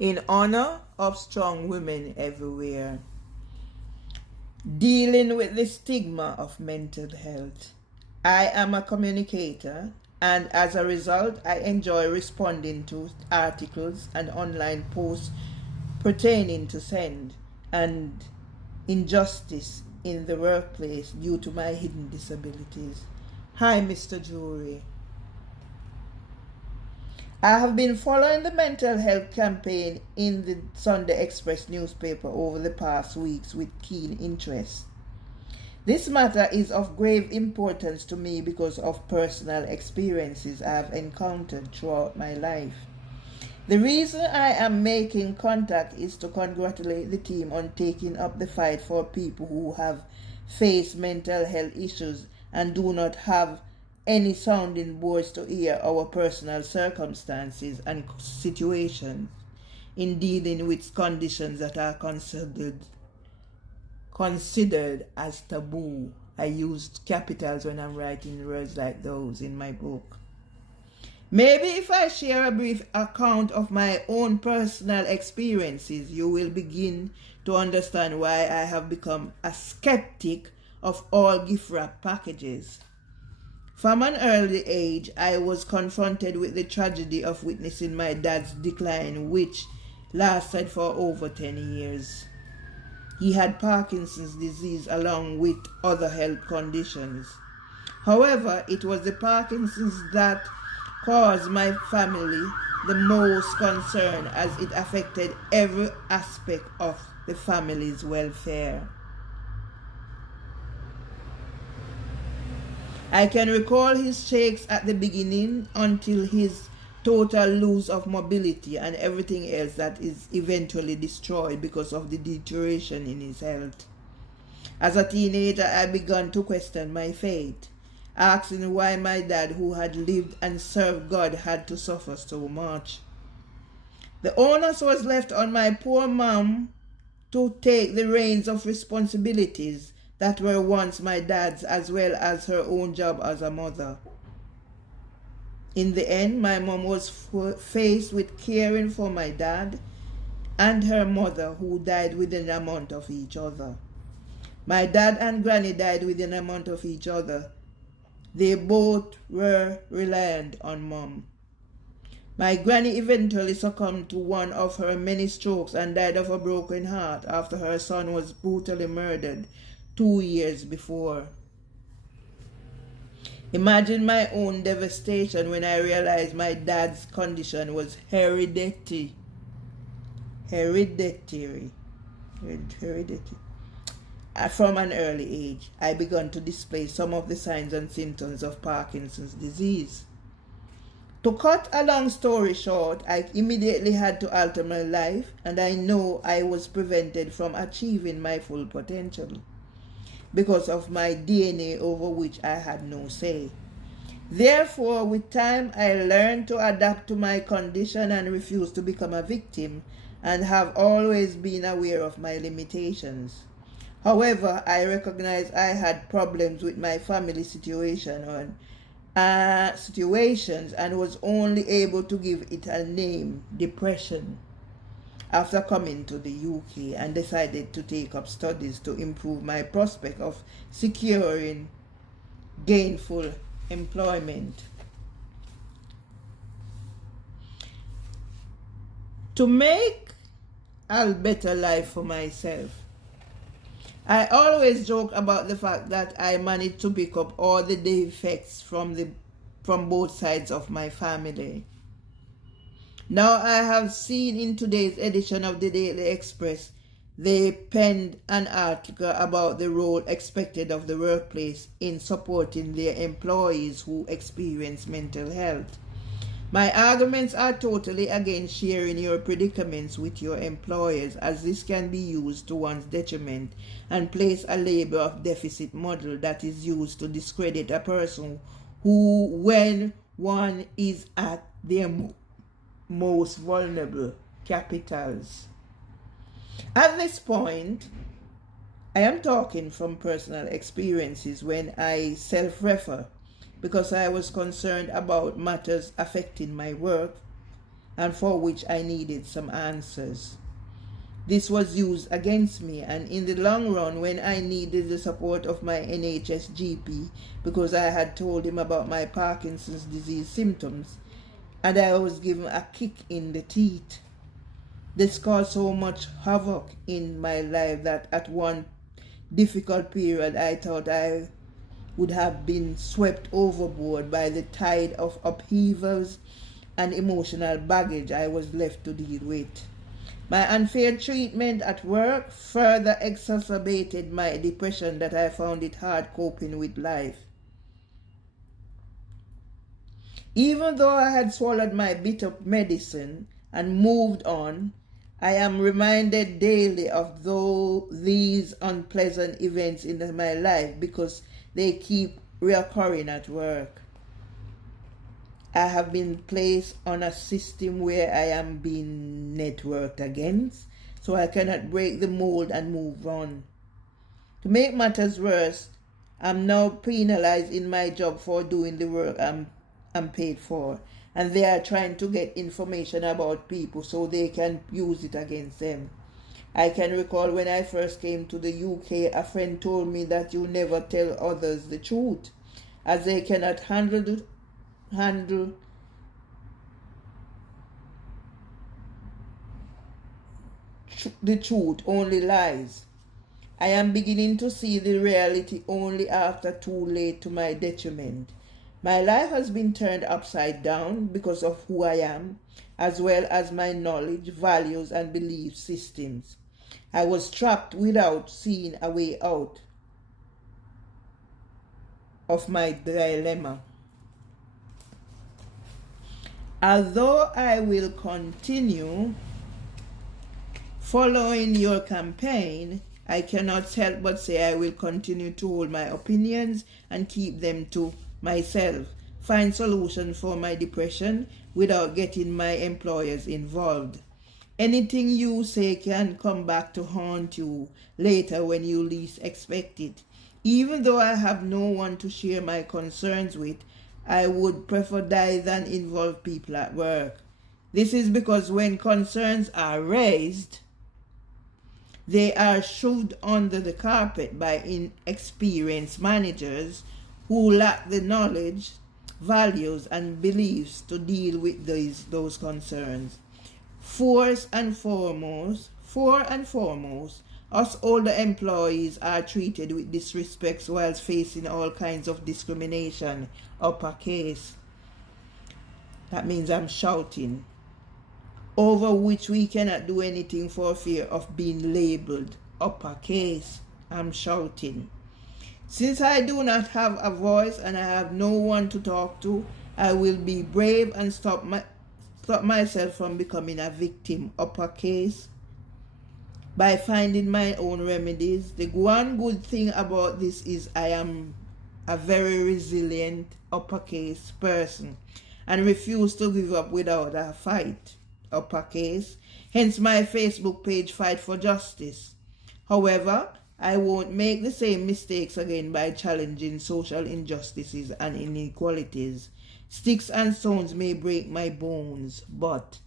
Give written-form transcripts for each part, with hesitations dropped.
in honor of strong women everywhere, dealing with the stigma of mental health. I am a communicator, and as a result, I enjoy responding to articles and online posts pertaining to SEND and injustice in the workplace due to my hidden disabilities. Hi, Mr. Jury. I have been following the mental health campaign in the Sunday Express newspaper over the past weeks with keen interest. This matter is of grave importance to me because of personal experiences I have encountered throughout my life. The reason I am making contact is to congratulate the team on taking up the fight for people who have faced mental health issues and do not have any sounding boards to hear our personal circumstances and situations in dealing with conditions that are considered as taboo. I used capitals when I'm writing words like those in my book. Maybe if I share a brief account of my own personal experiences, you will begin to understand why I have become a skeptic of all gift wrap packages. From an early age, I was confronted with the tragedy of witnessing my dad's decline, which lasted for over 10 years. He had Parkinson's disease along with other health conditions. However, it was the Parkinson's that caused my family the most concern, as it affected every aspect of the family's welfare. I can recall his shakes at the beginning until his total loss of mobility and everything else that is eventually destroyed because of the deterioration in his health. As a teenager, I began to question my faith, asking why my dad, who had lived and served God, had to suffer so much. The onus was left on my poor mom to take the reins of responsibilities that were once my dad's, as well as her own job as a mother. In the end, my mom was faced with caring for my dad and her mother, who died within a month of each other. My dad and granny died within a month of each other. They both were reliant on mom. My granny eventually succumbed to one of her many strokes and died of a broken heart after her son was brutally murdered 2 years before. Imagine my own devastation when I realized my dad's condition was hereditary. From an early age, I began to display some of the signs and symptoms of Parkinson's disease. To cut a long story short, I immediately had to alter my life, and I know I was prevented from achieving my full potential because of my DNA, over which I had no say. Therefore, with time, I learned to adapt to my condition and refuse to become a victim, and have always been aware of my limitations. However, I recognized I had problems with my family situations and was only able to give it a name, depression, after coming to the UK and decided to take up studies to improve my prospect of securing gainful employment. To make a better life for myself, I always joke about the fact that I managed to pick up all the defects from both sides of my family. Now I have seen in today's edition of the Daily Express, they penned an article about the role expected of the workplace in supporting their employees who experience mental health. My arguments are totally against sharing your predicaments with your employers, as this can be used to one's detriment and place a label of deficit model that is used to discredit a person who, when one is at their most vulnerable, capitals. At this point, I am talking from personal experiences when I self-refer, because I was concerned about matters affecting my work and for which I needed some answers. This was used against me, and in the long run, when I needed the support of my NHS GP because I had told him about my Parkinson's disease symptoms, and I was given a kick in the teeth. This caused so much havoc in my life that at one difficult period I thought I would have been swept overboard by the tide of upheavals and emotional baggage I was left to deal with. My unfair treatment at work further exacerbated my depression that I found it hard coping with life. Even though I had swallowed my bitter medicine and moved on, I am reminded daily of these unpleasant events in my life because they keep reoccurring at work. I have been placed on a system where I am being networked against, so I cannot break the mold and move on. To make matters worse, I'm now penalized in my job for doing the work I'm paid for, and they are trying to get information about people so they can use it against them. I can recall when I first came to the UK, a friend told me that you never tell others the truth, as they cannot handle the truth, only lies. I am beginning to see the reality only after too late to my detriment. My life has been turned upside down because of who I am, as well as my knowledge, values, and belief systems. I was trapped without seeing a way out of my dilemma. Although I will continue following your campaign, I cannot help but say I will continue to hold my opinions and keep them to myself, find solutions for my depression without getting my employers involved. Anything you say can come back to haunt you later when you least expect it. Even though I have no one to share my concerns with, I would prefer die than involve people at work. This is because when concerns are raised, they are shoved under the carpet by inexperienced managers who lack the knowledge, values, and beliefs to deal with those concerns. First and foremost, us older employees are treated with disrespect whilst facing all kinds of discrimination, uppercase. That means I'm shouting. Over which we cannot do anything for fear of being labeled, uppercase. I'm shouting. Since I do not have a voice and I have no one to talk to, I will be brave and stop myself from becoming a victim, uppercase, by finding my own remedies. The one good thing about this is I am a very resilient, uppercase person and refuse to give up without a fight, uppercase. Hence my Facebook page, Fight for Justice. However, I won't make the same mistakes again by challenging social injustices and inequalities. Sticks and stones may break my bones, but ...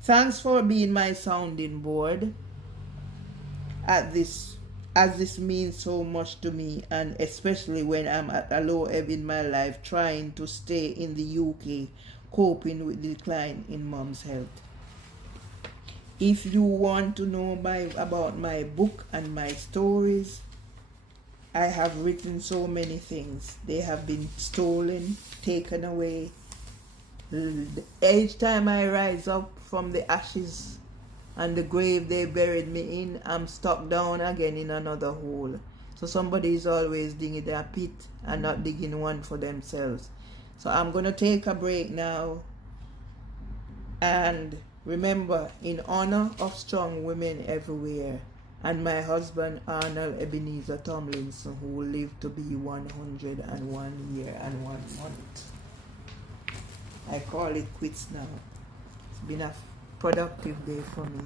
Thanks for being my sounding board as this means so much to me, and especially when I'm at a low ebb in my life trying to stay in the UK, coping with the decline in mom's health. If you want to know about my book and my stories, I have written so many things. They have been stolen, taken away. Each time I rise up from the ashes and the grave they buried me in, I'm stuck down again in another hole. So somebody is always digging a pit and not digging one for themselves. So I'm going to take a break now. And remember, in honor of strong women everywhere, and my husband Arnold Ebenezer Tomlinson, who will live to be 101 year and 1 month. I call it quits now. It's been a productive day for me.